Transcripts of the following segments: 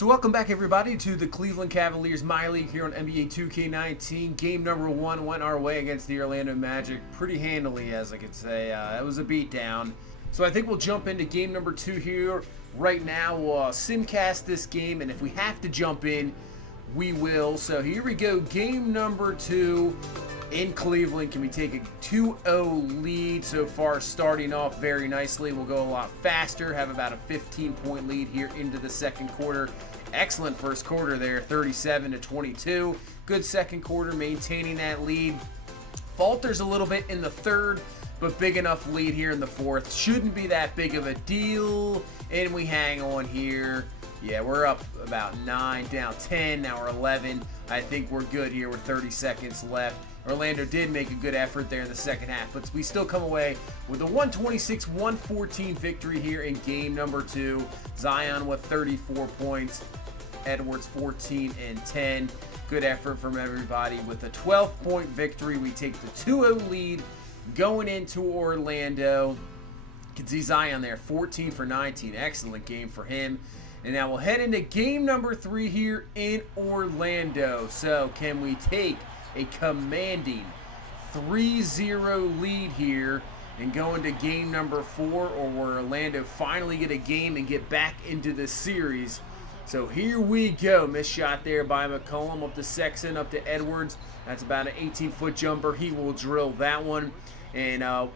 So welcome back, everybody, to the Cleveland Cavaliers MyLeague here on NBA 2K19. Game number 1 went our way against the Orlando Magic pretty handily, as I could say. It was a beatdown. So I think we'll jump into game number 2 here right now. We'll simcast this game, and if we have to jump in, we will. So here we go, game number 2 in Cleveland. Can we take a 2-0 lead so far, starting off very nicely? We'll go a lot faster, have about a 15-point lead here into the second quarter. Excellent first quarter there, 37-22. Good second quarter, maintaining that lead. Falters a little bit in the third, but big enough lead here in the fourth. Shouldn't be that big of a deal, and we hang on here. Yeah, we're up about 9, down 10, now we're 11. I think we're good here with 30 seconds left. Orlando did make a good effort there in the second half, but we still come away with a 126-114 victory here in game number 2. Zion with 34 points, Edwards 14 and 10. Good effort from everybody. With a 12-point victory, we take the 2-0 lead going into Orlando. You can see Zion there, 14 for 19. Excellent game for him. And now we'll head into game number 3 here in Orlando. So can we take a commanding 3-0 lead here and go into game number 4, or will Orlando finally get a game and get back into the series? So here we go. Missed shot there by McCollum, up to Sexton, up to Edwards. That's about an 18-foot jumper. He will drill that one. And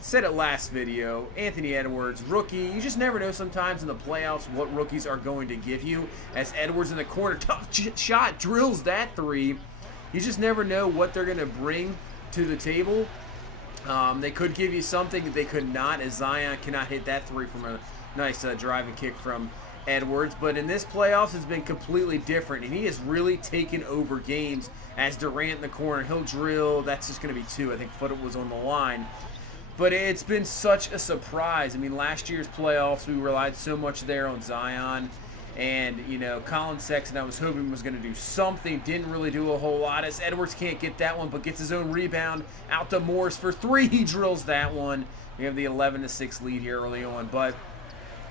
said it last video, Anthony Edwards, rookie. You just never know sometimes in the playoffs what rookies are going to give you. As Edwards in the corner, tough shot, drills that 3. You just never know what they're going to bring to the table. They could give you something that they could not, as Zion cannot hit that 3 from a nice driving kick from Edwards. But in this playoffs, it's been completely different, and he has really taken over games. As Durant in the corner, he'll drill. That's just going to be 2. I think foot was on the line. But it's been such a surprise. I mean, last year's playoffs, we relied so much there on Zion. And, you know, Colin Sexton, I was hoping was going to do something. Didn't really do a whole lot. As Edwards can't get that one, but gets his own rebound. Out to Morris for 3. He drills that one. We have the 11-6 lead here early on. But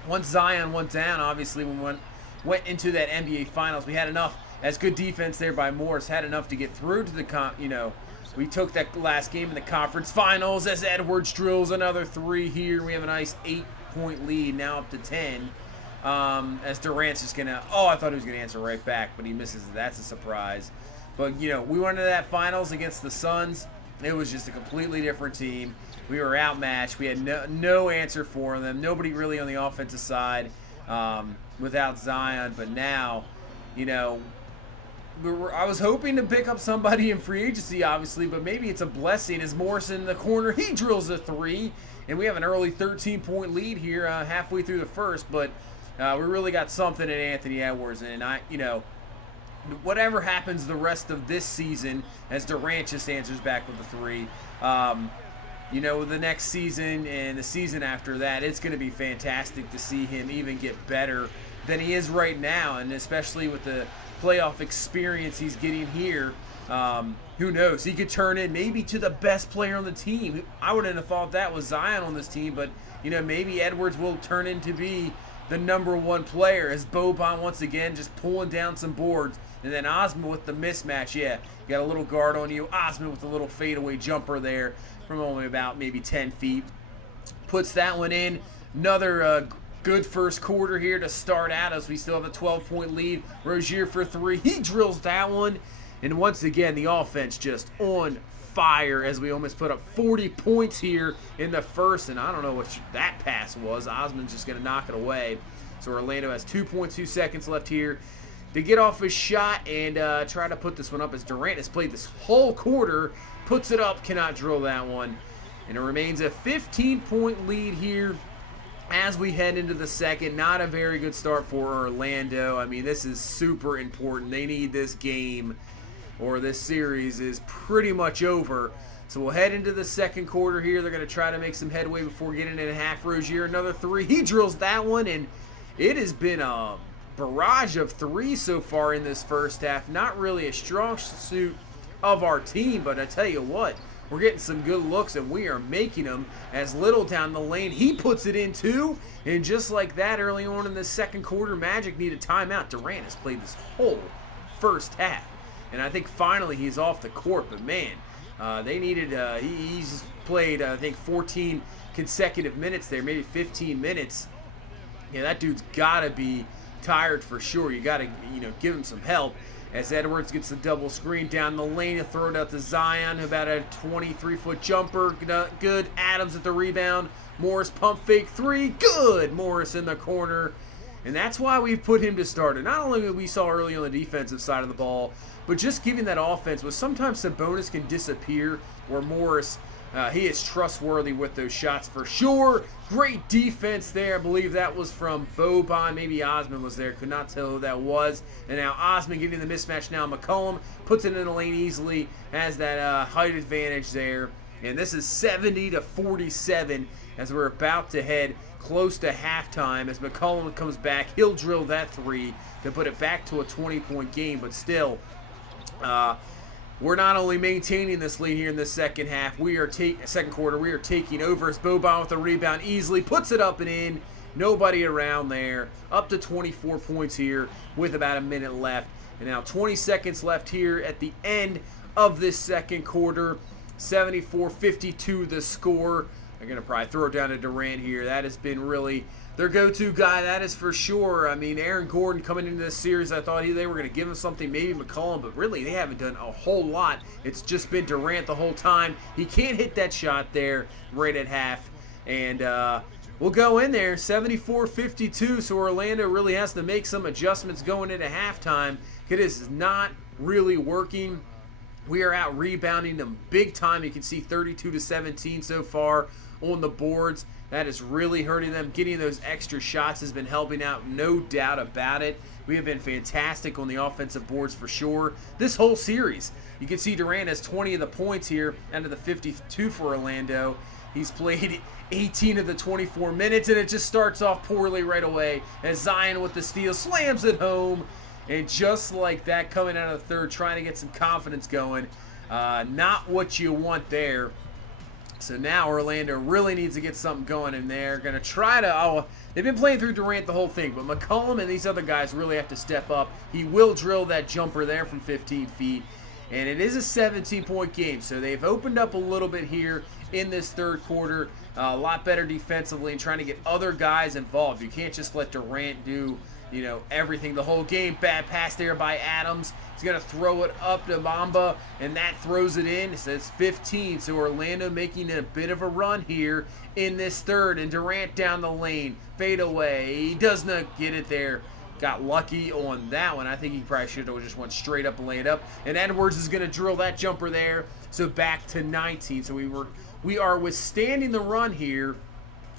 once Zion went down, obviously, when we went into that NBA Finals, we had enough. As good defense there by Morris, had enough to get through to the, we took that last game in the conference finals as Edwards drills another 3 here. We have a nice 8-point lead, now up to 10. As Durant's just going to, I thought he was going to answer right back, but he misses. That's a surprise. But, we went into that finals against the Suns. It was just a completely different team. We were outmatched. We had no answer for them. Nobody really on the offensive side without Zion. But now, I was hoping to pick up somebody in free agency, obviously, but maybe it's a blessing. As Morrison in the corner, he drills a 3, and we have an early 13-point lead here halfway through the first. But we really got something in Anthony Edwards, and whatever happens the rest of this season, as Durant just answers back with a 3. The next season and the season after that, it's going to be fantastic to see him even get better than he is right now, and especially with the playoff experience he's getting here. Who knows? He could turn in maybe to the best player on the team. I wouldn't have thought that was Zion on this team, but maybe Edwards will turn in to be the number 1 player, as Boban once again just pulling down some boards. And then Osman with the mismatch. Yeah, you got a little guard on you. Osman with a little fadeaway jumper there from only about maybe 10 feet. Puts that one in. Another good first quarter here to start out, as we still have a 12-point lead. Rozier for 3. He drills that one. And once again, the offense just on fire, as we almost put up 40 points here in the first. And I don't know what that pass was. Osman's just going to knock it away. So Orlando has 2.2 seconds left here to get off his shot and try to put this one up, as Durant has played this whole quarter. Puts it up, cannot drill that one. And it remains a 15-point lead here as we head into the second. Not a very good start for Orlando. I mean, this is super important. They need this game, or this series is pretty much over. So we'll head into the second quarter here. They're going to try to make some headway before getting in a half. Rozier, another 3. He drills that one, and it has been a barrage of 3 so far in this first half. Not really a strong suit of our team, but I tell you what, We're getting some good looks, and we are making them. As Little down the lane, he puts it in too. And just like that, early on in the second quarter, Magic need a timeout. Durant has played this whole first half. And I think finally he's off the court. But man, they needed, he's played, I think, 14 consecutive minutes there, maybe 15 minutes. Yeah, that dude's got to be tired for sure. You got to, give him some help. As Edwards gets the double screen down the lane, he'll throw it out to Zion, about a 23-foot jumper. Good. Adams at the rebound. Morris pump fake three. Good. Morris in the corner. And that's why we've put him to start. And not only what we saw early on the defensive side of the ball, but just giving that offense, was sometimes Sabonis can disappear, where Morris, he is trustworthy with those shots for sure. Great defense there. I believe that was from Boban. Maybe Osman was there. Could not tell who that was. And now Osman getting the mismatch now. McCollum puts it in the lane easily. Has that height advantage there. And this is 70-47 as we're about to head close to halftime. As McCollum comes back, he'll drill that three to put it back to a 20-point game. But still, we're not only maintaining this lead here in the second half, second quarter, we are taking over as Boban with the rebound easily, puts it up and in. Nobody around there. Up to 24 points here with about a minute left. And now 20 seconds left here at the end of this second quarter. 74-52 the score. They're going to probably throw it down to Durant here. That has been really their go-to guy, that is for sure. I mean, Aaron Gordon coming into this series, I thought they were going to give him something, maybe McCollum, but really they haven't done a whole lot. It's just been Durant the whole time. He can't hit that shot there right at half. And we'll go in there, 74-52, so Orlando really has to make some adjustments going into halftime. It is not really working. We are out rebounding them big time. You can see 32-17 so far on the boards. That is really hurting them. Getting those extra shots has been helping out, no doubt about it. We have been fantastic on the offensive boards for sure. This whole series, you can see Durant has 20 of the points here out of the 52 for Orlando. He's played 18 of the 24 minutes, and it just starts off poorly right away as Zion with the steal slams it home. And just like that, coming out of the third, trying to get some confidence going. Not what you want there. So now Orlando really needs to get something going in there. Going to try to, they've been playing through Durant the whole thing, but McCollum and these other guys really have to step up. He will drill that jumper there from 15 feet. And it is a 17-point game, so they've opened up a little bit here in this third quarter. A lot better defensively and trying to get other guys involved. You can't just let Durant do, everything the whole game. Bad pass there by Adams. He's going to throw it up to Bamba, and that throws it in. So it's 15, so Orlando making a bit of a run here in this third. And Durant down the lane, fade away. He does not get it there. Got lucky on that one. I think he probably should have just went straight up and laid up. And Edwards is going to drill that jumper there. So back to 19. So we are withstanding the run here,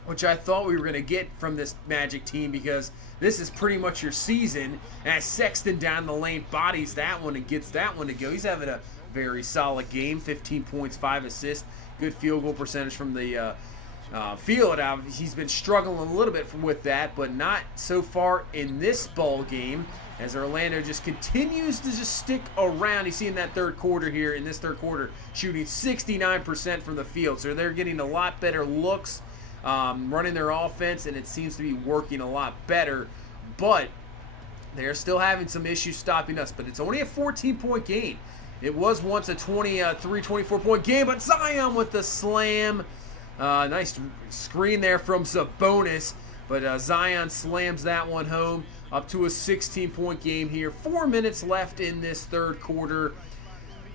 which I thought we were going to get from this Magic team, because this is pretty much your season. As Sexton down the lane bodies that one and gets that one to go. He's having a very solid game, 15 points, 5 assists, good field goal percentage from the field. He's been struggling a little bit with that, but not so far in this ball game, as Orlando just continues to just stick around. You see in that third quarter here, in this third quarter, shooting 69% from the field. So they're getting a lot better looks, running their offense, and it seems to be working a lot better. But they're still having some issues stopping us. But it's only a 14-point game. It was once a 24-point game, but Zion with the slam. Nice screen there from Sabonis, but Zion slams that one home. Up to a 16-point game here. 4 minutes left in this third quarter.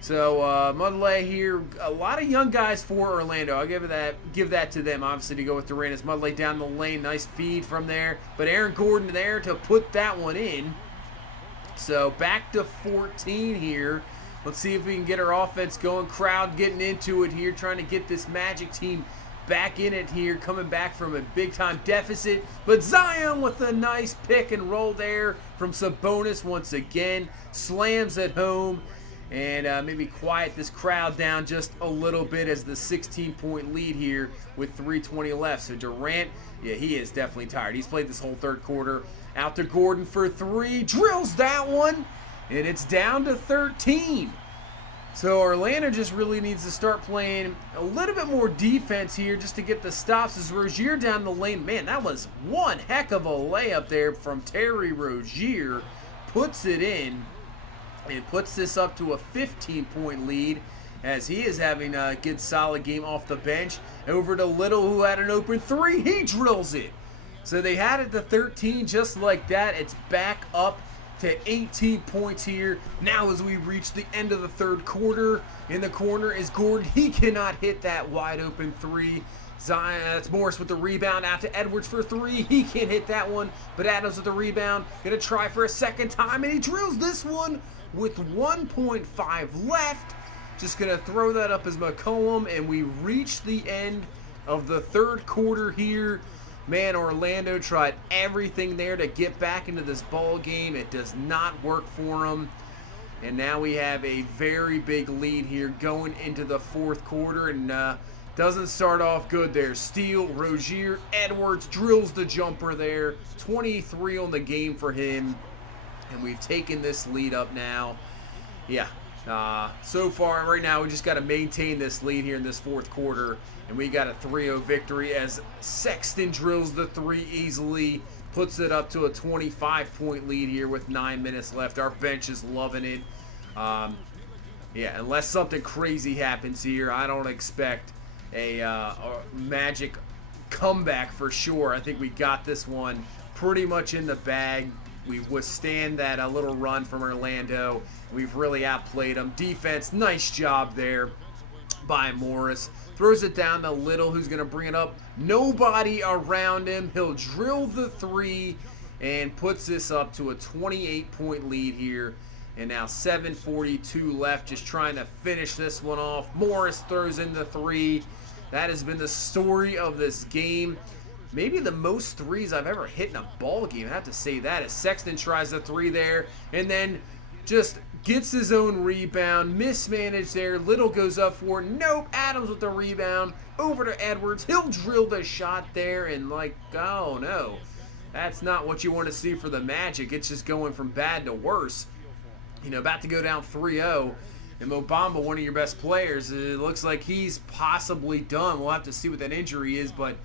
So Mudley here, a lot of young guys for Orlando. I'll give that to them, obviously, to go with Durant. As Mudley down the lane, nice feed from there. But Aaron Gordon there to put that one in. So back to 14 here. Let's see if we can get our offense going. Crowd getting into it here, trying to get this Magic team back in it here, coming back from a big-time deficit. But Zion with a nice pick and roll there from Sabonis once again. Slams it home. And maybe quiet this crowd down just a little bit as the 16-point lead here with 3:20 left. So Durant, yeah, he is definitely tired. He's played this whole third quarter. Out to Gordon for three. Drills that one. And it's down to 13. So Orlando just really needs to start playing a little bit more defense here just to get the stops. As Rozier down the lane, man, that was one heck of a layup there from Terry Rozier. Puts it in and puts this up to a 15-point lead as he is having a good solid game off the bench. Over to Little, who had an open three. He drills it. So they had it to 13 just like that. It's back up to 18 points here. Now as we reach the end of the third quarter, in the corner is Gordon. He cannot hit that wide open three. Zion, that's Morris with the rebound out to Edwards for three. He can't hit that one, but Adams with the rebound. Gonna try for a second time, and he drills this one with 1.5 left. Just gonna throw that up as McCollum, and we reach the end of the third quarter here. Man, Orlando tried everything there to get back into this ball game. It does not work for them. And now we have a very big lead here going into the fourth quarter, and doesn't start off good there. Steele, Rozier, Edwards drills the jumper there. 23 on the game for him. And we've taken this lead up now. Yeah. So far, right now, we just got to maintain this lead here in this fourth quarter. And we got a 3-0 victory as Sexton drills the three easily. Puts it up to a 25-point lead here with 9 minutes left. Our bench is loving it. Yeah, unless something crazy happens here, I don't expect a Magic comeback for sure. I think we got this one pretty much in the bag. We withstand that little run from Orlando. We've really outplayed them. Defense, nice job there by Morris. Throws it down to Little, who's going to bring it up. Nobody around him. He'll drill the three and puts this up to a 28-point lead here. And now 7:42 left, just trying to finish this one off. Morris throws in the three. That has been the story of this game. Maybe the most threes I've ever hit in a ball game. I have to say that as Sexton tries the three there and then just gets his own rebound. Mismanaged there. Little goes up for it. Nope. Adams with the rebound. Over to Edwards. He'll drill the shot there and oh no. That's not what you want to see for the Magic. It's just going from bad to worse. You know, about to go down 3-0. And Mo Bamba, one of your best players, it looks like he's possibly done. We'll have to see what that injury is, but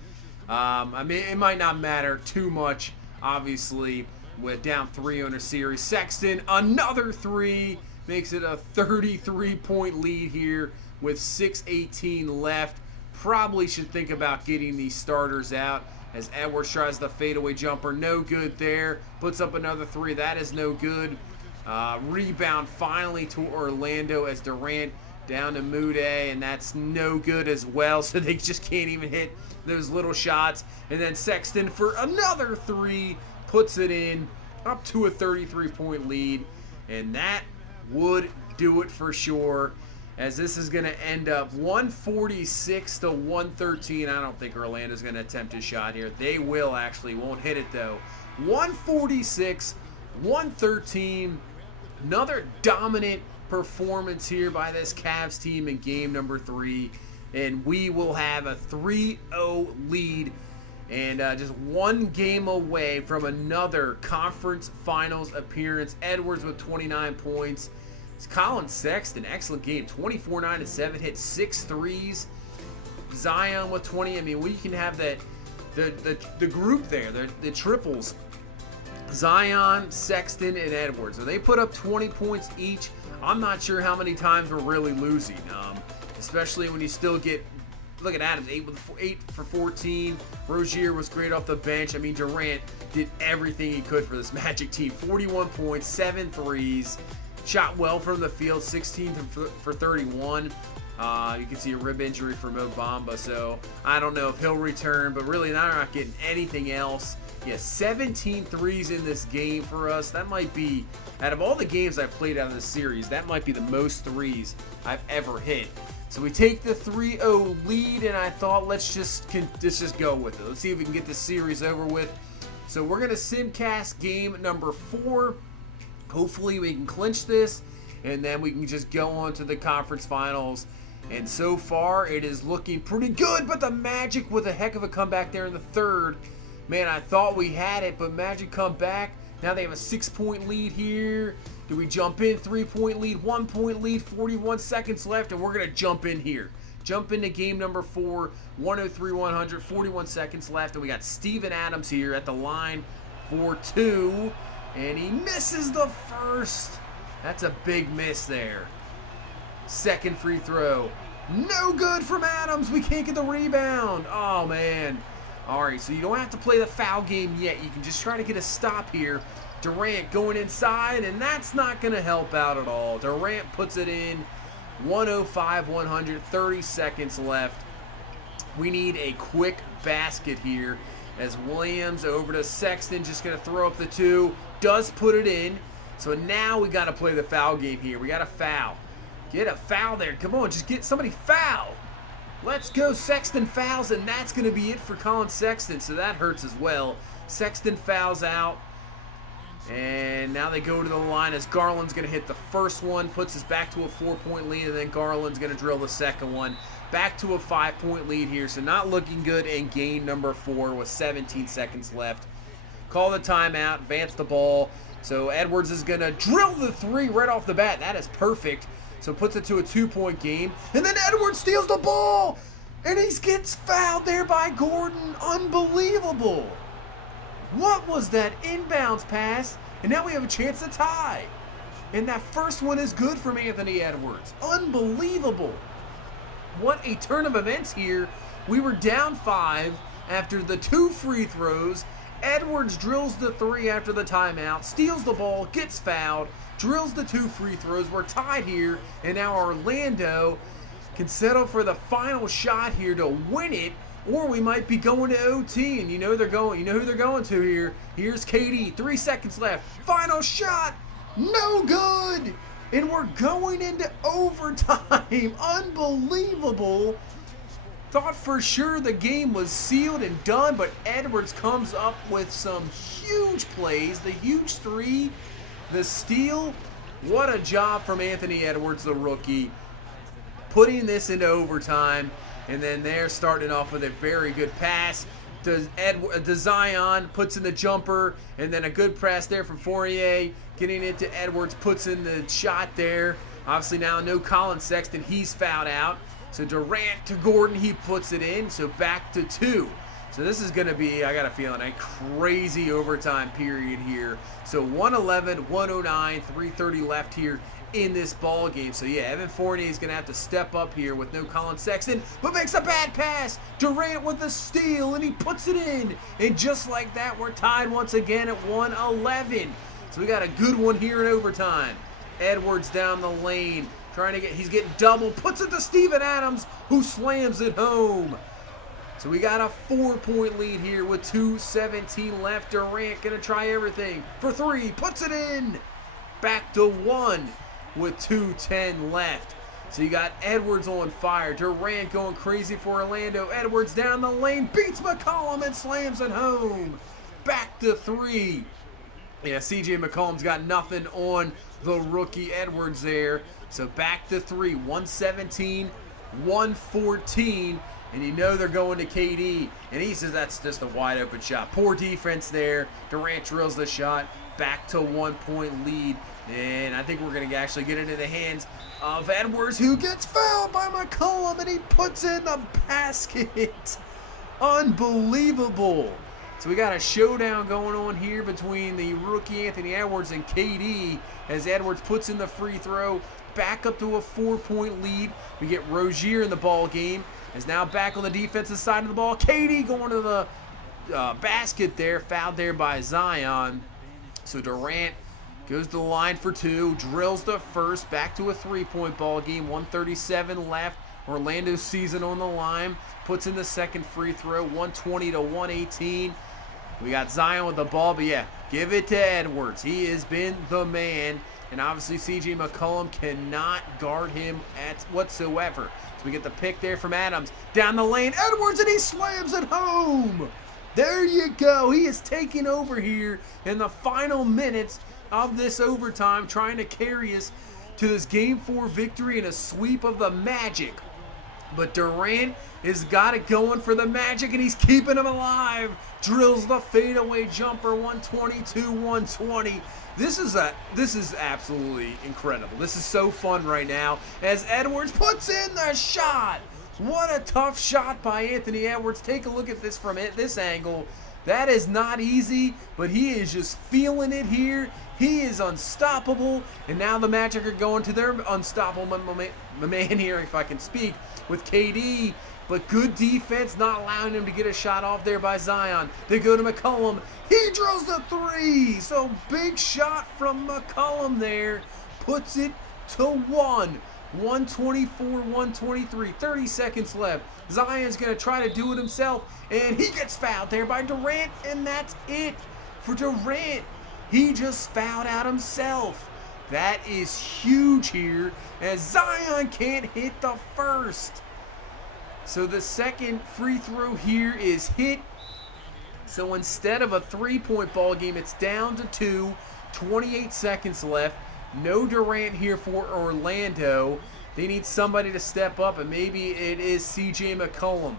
I mean, it might not matter too much, obviously, with down 3 on a series. Sexton, another three, makes it a 33-point lead here with 6:18 left. Probably should think about getting these starters out as Edwards tries the fadeaway jumper. No good there. Puts up another three. That is no good. Rebound finally to Orlando as Durant down to Mude, and that's no good as well, so they just can't even hit those little shots. And then Sexton for another three, puts it in, up to a 33-point lead, and that would do it for sure, as this is going to end up 146 to 113. I don't think Orlando's going to attempt a shot here. They will actually, won't hit it though. 146, 113. Another dominant performance here by this Cavs team in game number 3, and we will have a 3-0 lead and just one game away from another conference finals appearance. Edwards with 29 points. It's Colin Sexton, excellent game, 24, 9, and 7, hit 6 threes. Zion with 20. I mean, we can have that the group there, the triples. Zion, Sexton, and Edwards. So they put up 20 points each. I'm not sure how many times we're really losing, especially when you still get, look at Adams, 8 for 14. Rozier was great off the bench. I mean, Durant did everything he could for this Magic team. 41 points, 7 threes. Shot well from the field, 16 for 31. You can see a rib injury for Mo Bamba, so I don't know if he'll return, but really they're not getting anything else. Yeah, 17 threes in this game for us. That might be, out of all the games I've played out of this series, that might be the most threes I've ever hit. So we take the 3-0 lead, and I thought let's just go with it. Let's see if we can get this series over with. So we're going to simcast game number 4. Hopefully we can clinch this, and then we can just go on to the conference finals. And so far, it is looking pretty good, but the Magic with a heck of a comeback there in the third. Man, I thought we had it, but Magic come back. Now they have a 6-point lead here. Do we jump in? 3-point lead, 1-point lead, 41 seconds left, and we're going to jump in here. Jump into game number 4, 103-100, 41 seconds left, and we got Steven Adams here at the line for 2, and he misses the first. That's a big miss there. Second free throw. No good from Adams. We can't get the rebound. Oh, man. All right, so you don't have to play the foul game yet. You can just try to get a stop here. Durant going inside, and that's not going to help out at all. Durant puts it in. 105-100, 30 seconds left. We need a quick basket here as Williams over to Sexton, just going to throw up the 2. Does put it in. So now we got to play the foul game here. We got to foul. Get a foul there. Come on, just get somebody foul. Let's go. Sexton fouls, and that's going to be it for Colin Sexton, so that hurts as well. Sexton fouls out, and now they go to the line as Garland's going to hit the first one, puts us back to a 4-point lead, and then Garland's going to drill the second one. Back to a 5-point lead here, so not looking good in game number 4 with 17 seconds left. Call the timeout, advance the ball. So Edwards is going to drill the 3 right off the bat. That is perfect. So puts it to a 2-point game. And then Edwards steals the ball. And he gets fouled there by Gordon. Unbelievable. What was that inbounds pass? And now we have a chance to tie. And that first one is good from Anthony Edwards. Unbelievable. What a turn of events here. We were down 5 after the 2 free throws. Edwards drills the 3 after the timeout, steals the ball, gets fouled, drills the 2 free throws. We're tied here, and now Orlando can settle for the final shot here to win it, or we might be going to OT. And you know who they're going to here. Here's KD, 3 seconds left. Final shot, no good, and we're going into overtime. Unbelievable. Thought for sure the game was sealed and done, but Edwards comes up with some huge plays. The huge 3, the steal. What a job from Anthony Edwards, the rookie, putting this into overtime. And then they're starting off with a very good pass to Zion, puts in the jumper, and then a good press there from Fournier, getting it to Edwards, puts in the shot there. Obviously now no Colin Sexton, he's fouled out. So Durant to Gordon, he puts it in, so back to 2. So this is going to be, I got a feeling, a crazy overtime period here. So 111, 109, 3:30 left here in this ball game. So yeah, Evan Fournier is going to have to step up here with no Colin Sexton, but makes a bad pass. Durant with the steal, and he puts it in. And just like that, we're tied once again at 111. So we got a good one here in overtime. Edwards down the lane. He's getting double, puts it to Steven Adams, who slams it home. So we got a 4-point lead here with 2:17 left. Durant gonna try everything for 3, puts it in. Back to 1 with 2:10 left. So you got Edwards on fire. Durant going crazy for Orlando. Edwards down the lane, beats McCollum and slams it home. Back to 3. Yeah, CJ McCollum's got nothing on the rookie Edwards there. So back to 3, 117, 114, and you know they're going to KD, and he says that's just a wide open shot. Poor defense there. Durant drills the shot, back to 1-point lead, and I think we're going to actually get into the hands of Edwards, who gets fouled by McCollum, and he puts in the basket. Unbelievable. So we got a showdown going on here between the rookie Anthony Edwards and KD as Edwards puts in the free throw. Back up to a 4-point lead. We get Rozier in the ball game. Is now back on the defensive side of the ball. KD going to the basket there. Fouled there by Zion. So Durant goes to the line for 2. Drills the first. Back to a 3-point ball game. 1:37 left. Orlando's season on the line. Puts in the second free throw. 120 to 118. We got Zion with the ball. But yeah, give it to Edwards. He has been the man. And obviously CJ McCollum cannot guard him whatsoever. So we get the pick there from Adams. Down the lane, Edwards, and he slams it home. There you go. He is taking over here in the final minutes of this overtime, trying to carry us to this Game 4 victory and a sweep of the Magic. But Durant has got it going for the Magic, and he's keeping them alive. Drills the fadeaway jumper, 122-120. This is absolutely incredible. This is so fun right now as Edwards puts in the shot. What a tough shot by Anthony Edwards. Take a look at this from this angle. That is not easy, but he is just feeling it here. He is unstoppable, and now the Magic are going to their unstoppable man here, if I can speak, with KD. But good defense, not allowing him to get a shot off there by Zion. They go to McCollum. He drills the three. So big shot from McCollum there. Puts it to 124-123. 30 seconds left. Zion's going to try to do it himself. And he gets fouled there by Durant. And that's it for Durant. He just fouled out himself. That is huge here as Zion can't hit the first. So the second free throw here is hit. So instead of a 3-point ball game, it's down to 2. 28 seconds left. No Durant here for Orlando. They need somebody to step up, and maybe it is CJ McCollum.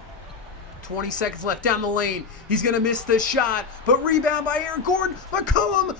20 seconds left down the lane. He's going to miss the shot, but rebound by Aaron Gordon. McCollum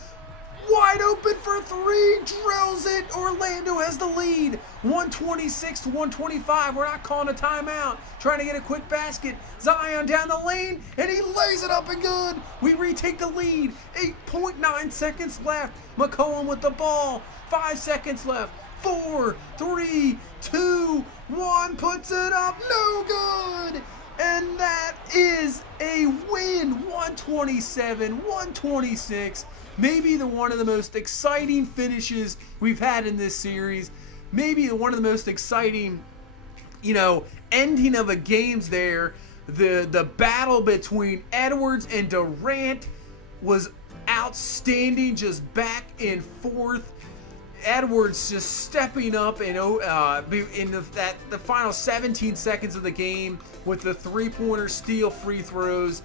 wide open for three, drills it. Orlando has the lead, 126-125. We're not calling a timeout. Trying to get a quick basket. Zion down the lane, and he lays it up and good. We retake the lead. 8.9 seconds left. McCollum with the ball. 5 seconds left. 4, 3, 2, 1. Puts it up. No good. And that is a win. 127-126. Maybe one of the most exciting finishes we've had in this series. Maybe one of the most exciting, ending of a games there. The battle between Edwards and Durant was outstanding, just back and forth. Edwards just stepping up and in the final 17 seconds of the game with the three-pointer, steal, free throws.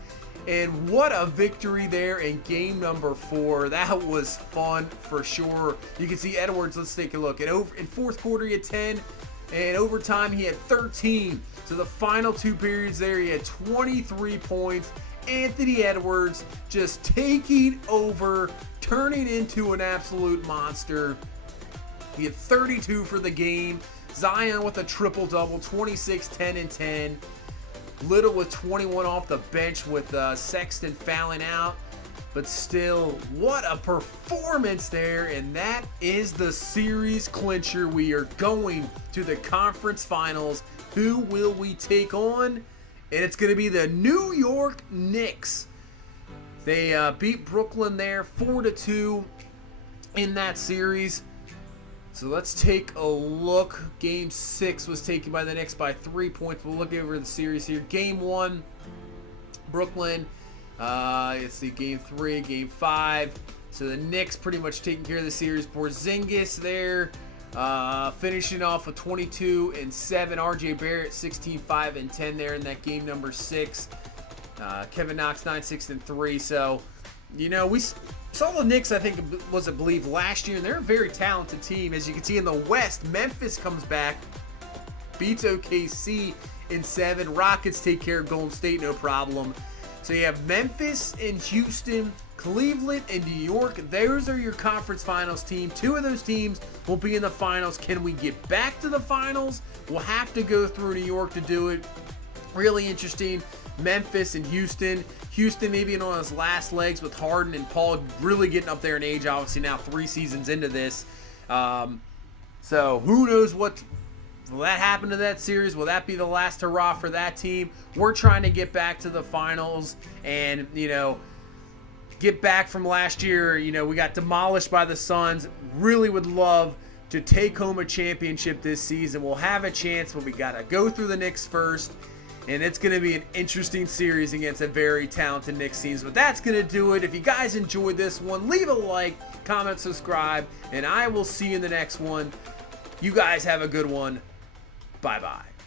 And what a victory there in game number 4. That was fun for sure. You can see Edwards, let's take a look. In fourth quarter, he had 10. And overtime, he had 13. So the final 2 periods there, he had 23 points. Anthony Edwards just taking over, turning into an absolute monster. He had 32 for the game. Zion with a triple-double, 26, 10, and 10. Little with 21 off the bench with Sexton fouling out. But still, what a performance there. And that is the series clincher. We are going to the conference finals. Who will we take on? And it's going to be the New York Knicks. They beat Brooklyn there 4-2 in that series. So let's take a look. Game 6 was taken by the Knicks by 3 points. We'll look over the series here. Game 1, Brooklyn. Let's see, Game 3, Game 5. So the Knicks pretty much taking care of the series. Porzingis there, finishing off with 22 and 7. RJ Barrett 16, 5, and 10 there in that game number 6. Kevin Knox 9, 6, and 3. So, we saw the Knicks, I believe, last year, and they're a very talented team. As you can see in the West, Memphis comes back, beats OKC in 7. Rockets take care of Golden State, no problem. So you have Memphis and Houston, Cleveland and New York. Those are your conference finals team. 2 of those teams will be in the finals. Can we get back to the finals? We'll have to go through New York to do it. Really interesting. Memphis and Houston. Houston maybe on his last legs with Harden and Paul really getting up there in age, obviously now 3 seasons into this. So who knows what will that happen to that series? Will that be the last hurrah for that team? We're trying to get back to the finals and, get back from last year. We got demolished by the Suns. Really would love to take home a championship this season. We'll have a chance, but we got to go through the Knicks first. And it's going to be an interesting series against a very talented Knicks team. But that's going to do it. If you guys enjoyed this one, leave a like, comment, subscribe, and I will see you in the next one. You guys have a good one. Bye-bye.